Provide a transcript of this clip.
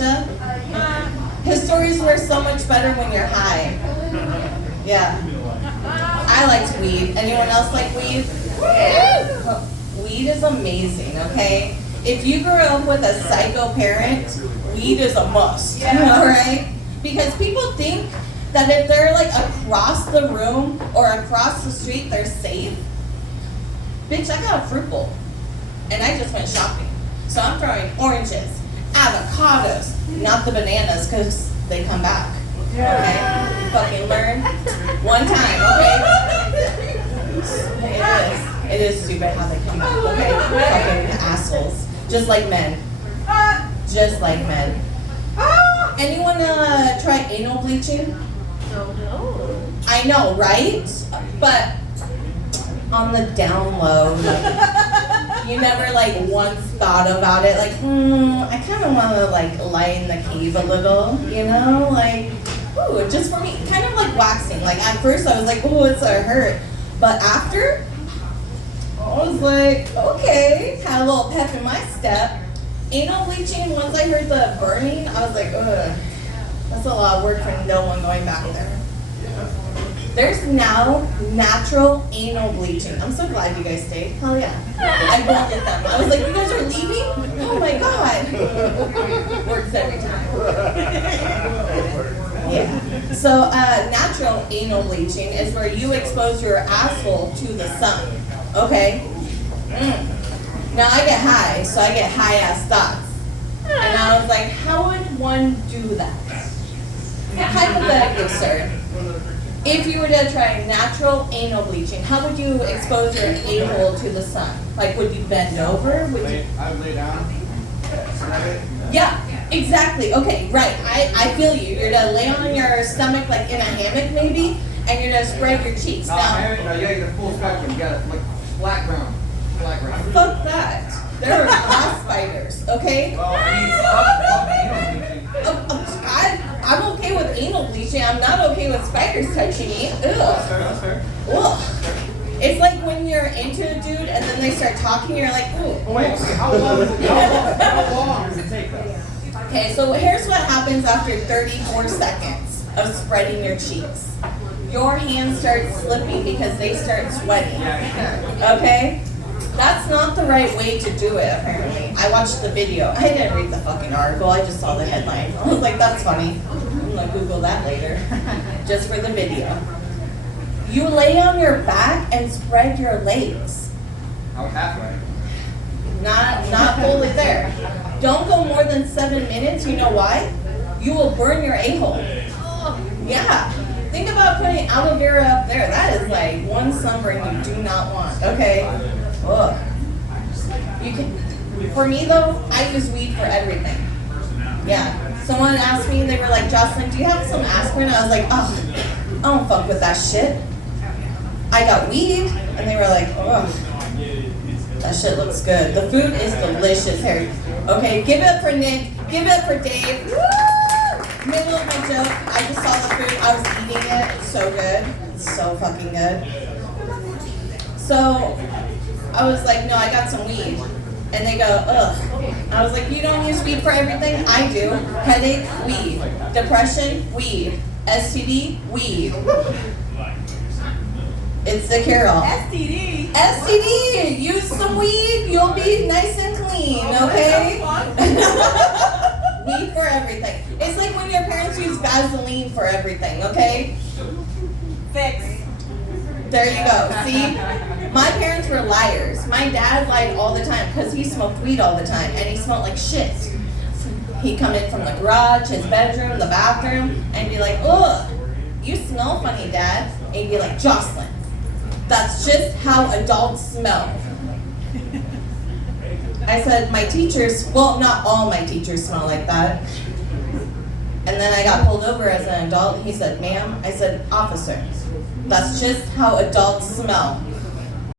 dementia? His stories were so much better when you're high. Yeah. I liked weed. Anyone else like weed? Weed is amazing, okay? If you grew up with a psycho parent, weed is a must, alright? Because people think that if they're like across the room or across the street, they're safe. Bitch, I got a fruit bowl. And I just went shopping. So I'm throwing oranges, avocados, not the bananas, because they come back. Okay? Fucking learn one time, okay? It is stupid how they come back, okay? Fucking assholes. Just like men. Just like men. Anyone try anal bleaching? No. I know, right? But on the down low, like, you never like once thought about it, like, I kind of want to like lie in the cave a little, you know, like, ooh, just for me, kind of like waxing. Like at first I was like, ooh, it's a hurt, but after I was like, okay, had a little pep in my step. Anal bleaching, once I heard the burning, I was like, ugh, that's a lot of work for no one going back there. There's now natural anal bleaching. I'm so glad you guys stayed. Hell yeah. I wanted them. I was like, you guys are leaving? Oh my God. Works every time. Yeah. So natural anal bleaching is where you expose your asshole to the sun. Okay? Now I get high, so I get high ass thoughts. And I was like, how would one do that? Hypothetically, sir. If you were to try natural anal bleaching, how would you expose your a-hole to the sun? Like, would you bend over? Would you? I would lay down. Yeah, exactly. Okay, right. I feel you. You're gonna lay on your stomach like in a hammock maybe, and you're gonna spread your cheeks down. No, you gotta get a full spectrum. You got like flat ground. Flat ground. Fuck that. There are grass spiders, okay? Well, I mean, fuck anal bleaching. I'm okay with anal bleaching. I'm not okay with spiders touching me. Ugh. That's fair. Ugh. It's like when you're into a dude and then they start talking, you're like, ooh. Oh, wait, how long does it take though? Okay, so here's what happens after 34 seconds of spreading your cheeks. Your hands start slipping because they start sweating. Okay? That's not the right way to do it, apparently. I watched the video. I didn't read the fucking article. I just saw the headline. I was like, that's funny. I'm going to Google that later. Just for the video. You lay on your back and spread your legs. I was halfway. Not fully there. Don't go more than 7 minutes. You know why? You will burn your a-hole. Yeah. Think about putting aloe vera up there. That is like one sunburn you do not want. Okay? Ugh. You can. For me though, I use weed for everything. Yeah. Someone asked me, they were like, Jocelyn, do you have some aspirin? I was like, oh, I don't fuck with that shit. I got weed, and they were like, ugh. That shit looks good. The food is delicious, Harry. Okay, give it up for Nick. Give it up for Dave. Woo! Middle of my joke. I just saw the food. I was eating it. It's so good. It's so fucking good. So I was like, no, I got some weed. And they go, ugh. I was like, you don't use weed for everything? I do. Headache, weed. Depression, weed. STD, weed. It's the cure-all. STD. STD. Use some weed. You'll be nice and clean, okay? Weed for everything. It's like when your parents use Vaseline for everything, okay? Fix. There you go. See? My parents were liars. My dad lied all the time because he smoked weed all the time and he smelled like shit. He'd come in from the garage, his bedroom, the bathroom, and be like, ugh, you smell funny, Dad. And he'd be like, Jocelyn, that's just how adults smell. I said, my teachers, well, not all my teachers smell like that. And then I got pulled over as an adult. He said, ma'am, I said, officer, that's just how adults smell.